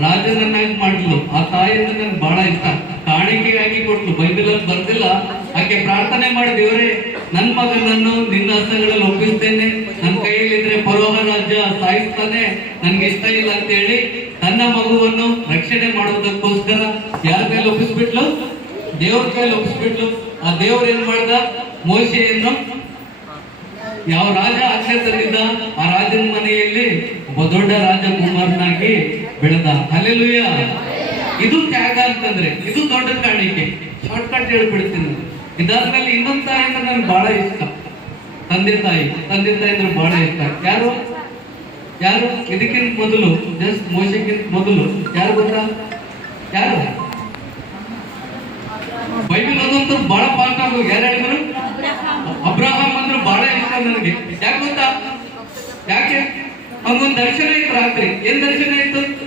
ರಾಜನನ್ನಾಗಿ ಮಾಡ್ಲು. ಆ ತಾಯಿ ಅಂದ್ರೆ ನನ್ಗೆ ಬಹಳ ಇಷ್ಟ. ಕಾಣಿಕೆಯಾಗಿ ಕೊಟ್ಲು. ಬೈಬಲ್ ಅಲ್ಲಿ ಬರ್ದಿಲ್ಲ, ಆಕೆ ಪ್ರಾರ್ಥನೆ ಮಾಡಿ, ದೇವರೇ ನನ್ ಮಗನನ್ನು ನಿನ್ನ ಹಸ್ತಗಳಲ್ಲಿ ಒಪ್ಪಿಸ್ತೇನೆ, ನನ್ನ ಕೈಯಲ್ಲಿದ್ರೆ ಪರೋಹ ರಾಜ್ಯ ಸಾಯಿಸ್ತಾನೆ, ನನ್ಗೆ ಇಷ್ಟ ಇಲ್ಲ ಅಂತ ಹೇಳಿ ತನ್ನ ಮಗುವನ್ನು ರಕ್ಷಣೆ ಮಾಡುವುದಕ್ಕೋಸ್ಕರ ಯಾರ ಕೈಲಿ ಒಪ್ಪಿಸ್ಬಿಟ್ಲು? ದೇವ್ರ ಕೈಲಿ ಒಪ್ಪಿಸ್ಬಿಟ್ಲು. ಆ ದೇವ್ರು ಏನ್ ಮಾಡ್ದ? ಮೋಶೆಯನ್ನು ಯಾವ ರಾಜ ಆಜ್ಞೆ ತಂದಿದ್ದ ಆ ರಾಜನ ಮನೆಯಲ್ಲಿ ಒಬ್ಬ ದೊಡ್ಡ ರಾಜಕುಮಾರನಾಗಿ ಬೆಳೆದ. ಹಲ್ಲೆಲೂಯಾ. ಇದು ತ್ಯಾಗ ಅಂತಂದ್ರೆ, ಇದು ದೊಡ್ಡ ಕಾಣಿಕೆ. ಶಾರ್ಟ್ ಕಟ್ ಹೇಳ್ಬಿಡ್ತೀನಿ. ಇದಾದ್ಮೇಲೆ ಇನ್ನೊಂದ್ ತಾಯಿ ಅಂದ್ರೆ ನನ್ಗೆ ಬಹಳ ಇಷ್ಟ, ತಂದೆ ತಾಯಿ. ತಂದೆ ತಾಯಿ ಅಂದ್ರೆ ಬಹಳ ಇಷ್ಟ. ಯಾರು ಯಾರು ಇದಕ್ಕಿಂತ ಮೊದಲು, ಜಸ್ಟ್ ಮೋಶಕ್ಕಿಂತ ಮೊದಲು ಯಾರು ಗೊತ್ತಾ? ಯಾರು? ಬೈಬಲ್ ಓದಂತೂ ಬಹಳ ಪಾಠ ಆಗೋದು. ಯಾರು ಹೇಳಿದ್ರು? ಅಬ್ರಹಾಂ ಅಂದ್ರೆ ಬಹಳ ಇಷ್ಟ ನನಗೆ. ಯಾಕೆ ಗೊತ್ತಾ? ಯಾಕೆ? ಅವನೊಂದು ದರ್ಶನ ಇತ್ತು ರಾತ್ರಿ. ಏನ್ ದರ್ಶನ ಇತ್ತು?